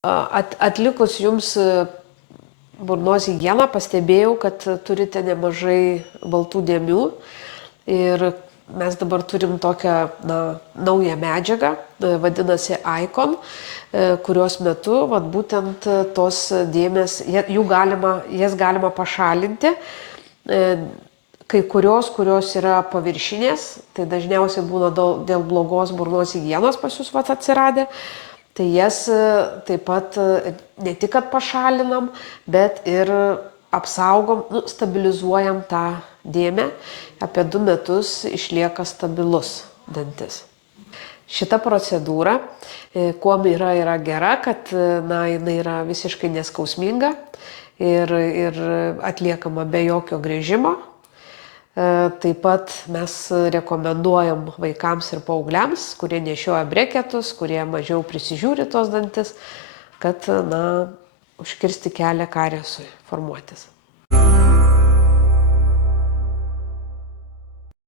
Atlikus jums burnos higieną pastebėjau, kad turite nemažai baltų dėmių ir mes dabar turim tokią naują medžiagą, vadinasi Icon, kurios metu būtent tos dėmės, jas galima pašalinti. Kai kurios yra paviršinės, tai dažniausiai būna dėl blogos burnos higienos pas jūs atsiradę. Tai jas taip pat ne tik pašalinam, bet ir apsaugom, stabilizuojam tą dėmę. Apie 2 metus išlieka stabilus dantis. Šita procedūra, kuom yra gera, kad jinai yra visiškai neskausminga ir atliekama be jokio gręžimo. Taip pat mes rekomenduojam vaikams ir paaugliams, kurie nešioja breketus, kurie mažiau prisižiūri tos dantis, kad užkirsti kelią kariesui formuotis.